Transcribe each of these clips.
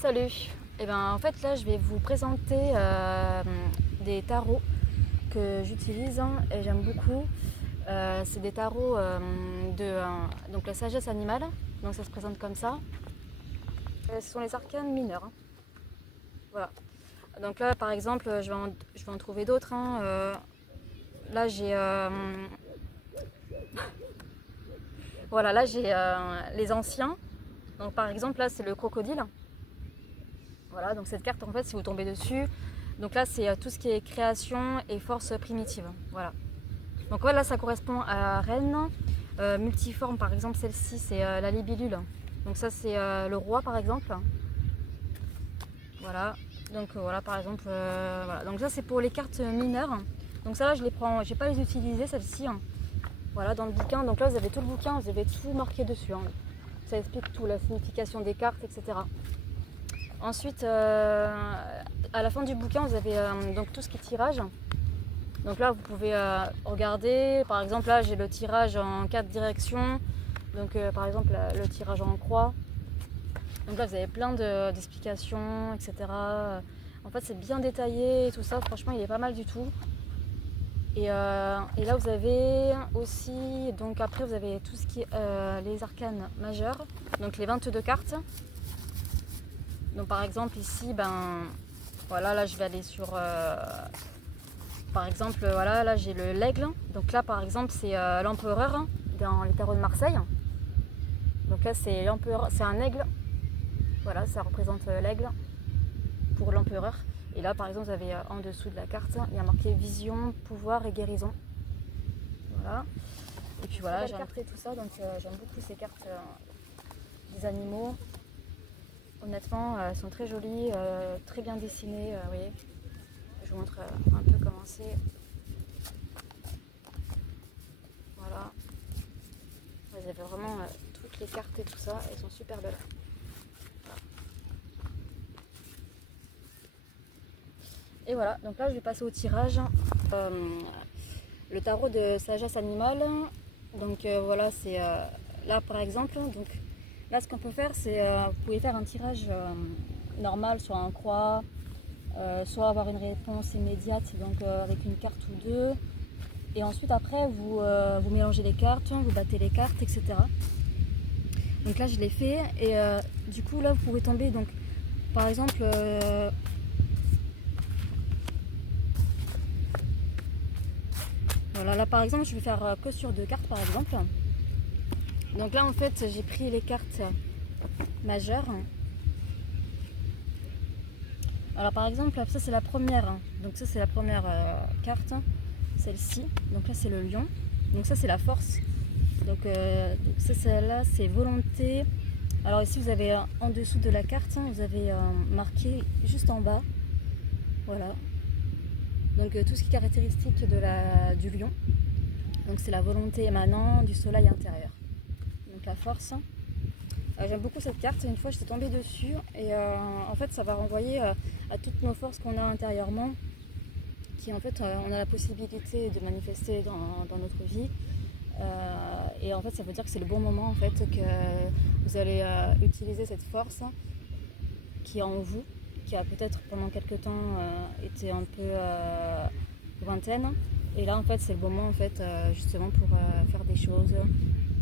Salut. Et ben en fait là je vais vous présenter des tarots que j'utilise et j'aime beaucoup. C'est des tarots donc la sagesse animale, donc ça se présente comme ça. Ce sont les arcanes mineurs. Voilà. Donc là par exemple je vais en trouver d'autres. Là j'ai voilà, là j'ai les anciens. Donc par exemple là c'est le crocodile. Voilà, donc cette carte en fait si vous tombez dessus, donc là c'est tout ce qui est création et force primitive. Voilà. Donc voilà, ça correspond à reine. Multiforme par exemple celle-ci c'est la libellule. Donc ça c'est le roi par exemple. Voilà. Donc voilà par exemple voilà. Donc ça c'est pour les cartes mineures. Donc ça là je les prends, je vais pas les utiliser celles-ci. Voilà dans le bouquin. Donc là vous avez tout le bouquin, vous avez tout marqué dessus. Ça explique tout, la signification des cartes, etc. Ensuite, à la fin du bouquin, vous avez donc tout ce qui est tirage. Donc là, vous pouvez regarder. Par exemple, là, j'ai le tirage en 4 directions. Donc, par exemple, le tirage en croix. Donc là, vous avez plein d'explications, etc. En fait, c'est bien détaillé et tout ça. Franchement, il est pas mal du tout. Et là, vous avez aussi... Donc après, vous avez tout ce qui est les arcanes majeures. Donc les 22 cartes. Donc par exemple ici, voilà, là je vais aller sur, par exemple, voilà, là j'ai l'aigle. Donc là par exemple c'est l'empereur dans les tarots de Marseille. Donc là c'est l'empereur, c'est un aigle. Voilà, ça représente l'aigle pour l'empereur. Et là par exemple vous avez en dessous de la carte, il y a marqué vision, pouvoir et guérison. Voilà. Et puis voilà, j'ai cartes et tout ça, donc j'aime beaucoup ces cartes des animaux. Honnêtement, elles sont très jolies, très bien dessinées. Vous voyez, je vous montre un peu comment c'est. Voilà. Vous avez vraiment toutes les cartes et tout ça. Elles sont super belles. Voilà. Et voilà, donc là je vais passer au tirage. Le tarot de sagesse animale. Donc voilà, c'est là par exemple. Donc, là, ce qu'on peut faire, c'est vous pouvez faire un tirage normal, soit en croix, soit avoir une réponse immédiate, donc avec une carte ou deux. Et ensuite, après, vous mélangez les cartes, vous battez les cartes, etc. Donc là, je l'ai fait. Et du coup, là, vous pouvez tomber. Donc, par exemple, voilà, là, par exemple, je vais faire que sur 2 cartes, par exemple. Donc là, en fait, j'ai pris les cartes majeures. Alors par exemple, ça c'est la première. Donc ça c'est la première carte, celle-ci. Donc là c'est le lion. Donc ça c'est la force. Donc ça celle-là c'est volonté. Alors ici vous avez en dessous de la carte, vous avez marqué juste en bas. Voilà. Donc tout ce qui est caractéristique du lion. Donc c'est la volonté émanant du soleil intérieur. Donc la force. J'aime beaucoup cette carte. Une fois j'étais tombée dessus et en fait ça va renvoyer à toutes nos forces qu'on a intérieurement, qui en fait on a la possibilité de manifester dans notre vie. Et en fait ça veut dire que c'est le bon moment en fait que vous allez utiliser cette force qui est en vous, qui a peut-être pendant quelques temps été un peu lointaine. Et là en fait c'est le bon moment en fait justement pour faire des choses.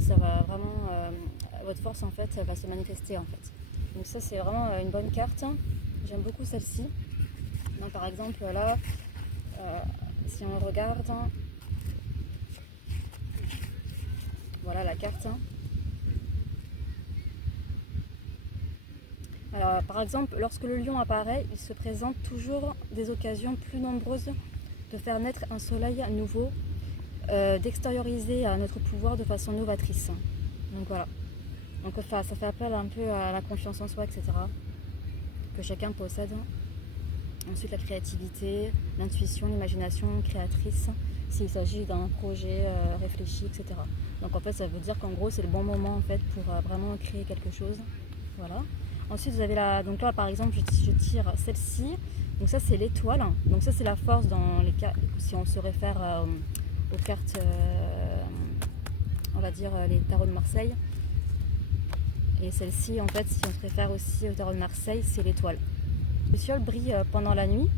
Ça va vraiment votre force en fait va se manifester en fait. Donc ça c'est vraiment une bonne carte. J'aime beaucoup celle-ci. Donc par exemple là, si on regarde, voilà la carte. Alors par exemple, lorsque le lion apparaît, il se présente toujours des occasions plus nombreuses de faire naître un soleil nouveau, d'extérioriser notre pouvoir de façon novatrice. Donc voilà. Donc ça fait appel un peu à la confiance en soi, etc. que chacun possède. Ensuite la créativité, l'intuition, l'imagination créatrice, s'il s'agit d'un projet réfléchi, etc. Donc en fait ça veut dire qu'en gros c'est le bon moment en fait pour vraiment créer quelque chose. Voilà. Ensuite vous avez donc là par exemple je tire celle-ci. Donc ça c'est l'étoile. Donc ça c'est la force dans les cas, si on se réfère aux cartes, on va dire les tarots de Marseille. Et celle-ci, en fait, si on préfère aussi au tarot de Marseille, c'est l'étoile. Le luciole brille pendant la nuit.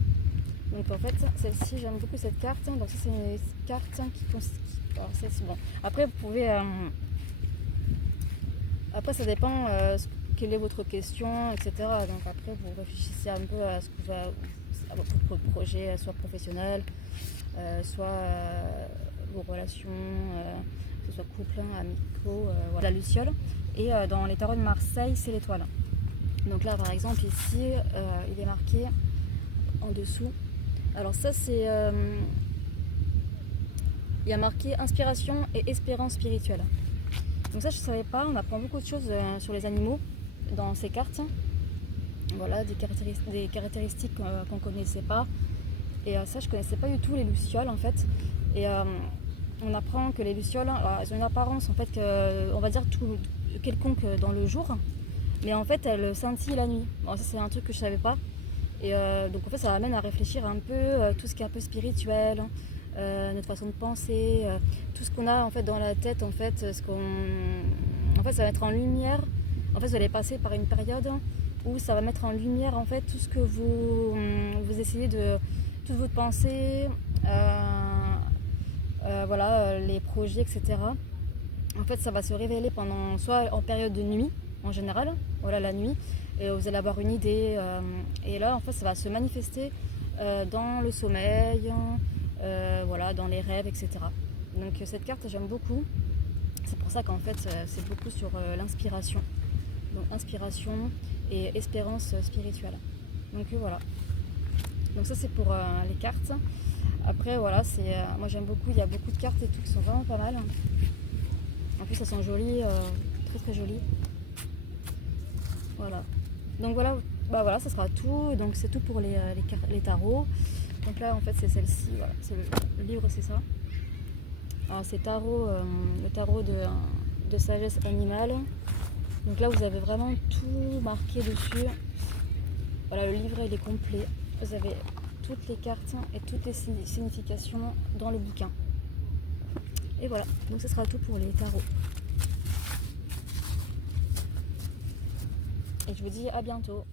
Donc en fait, celle-ci, j'aime beaucoup cette carte. Donc ça, c'est une carte qui constitue... Alors celle-ci, bon. Après, vous pouvez... Après, ça dépend quelle est votre question, etc. Donc après, vous réfléchissez un peu à ce que va... à votre projet, soit professionnel, soit vos relations, que ce soit couple, amicaux, voilà. La luciole. Et dans les tarots de Marseille, c'est l'étoile. Donc là, par exemple, ici, il est marqué en dessous. Alors ça, c'est... il y a marqué inspiration et espérance spirituelle. Donc ça, je ne savais pas. On apprend beaucoup de choses sur les animaux dans ces cartes. Voilà, des caractéristiques qu'on ne connaissait pas. Et ça, je ne connaissais pas du tout les lucioles, en fait. Et on apprend que les lucioles, alors, elles ont une apparence, en fait, on va dire tout quelconque dans le jour. Mais en fait, elles scintillent la nuit. Bon, ça, c'est un truc que je ne savais pas. Et donc, en fait, ça amène à réfléchir un peu tout ce qui est un peu spirituel, notre façon de penser, tout ce qu'on a, en fait, dans la tête, en fait, en fait, ça va mettre en lumière. En fait, vous allez passer par une période où ça va mettre en lumière, en fait, tout ce que vous essayez de... toutes vos pensées, voilà, les projets, etc. En fait, ça va se révéler pendant, soit en période de nuit, en général, voilà, la nuit, et vous allez avoir une idée, et là, en fait, ça va se manifester dans le sommeil, voilà, dans les rêves, etc. Donc cette carte, j'aime beaucoup. C'est pour ça qu'en fait, c'est beaucoup sur l'inspiration. Donc inspiration et espérance spirituelle. Donc voilà. Donc ça, c'est pour les cartes. Après, voilà, c'est moi j'aime beaucoup. Il y a beaucoup de cartes et tout qui sont vraiment pas mal. En plus, elles sont jolies, très très jolies. Voilà. Donc voilà, bah voilà, ça sera tout. Donc c'est tout pour les tarots. Donc là, en fait, c'est celle-ci. Voilà, c'est le livre, c'est ça. Alors c'est tarot, le tarot de sagesse animale. Donc là, vous avez vraiment tout marqué dessus. Voilà, le livret il est complet. Vous avez toutes les cartes et toutes les significations dans le bouquin. Et voilà, donc ce sera tout pour les tarots. Et je vous dis à bientôt.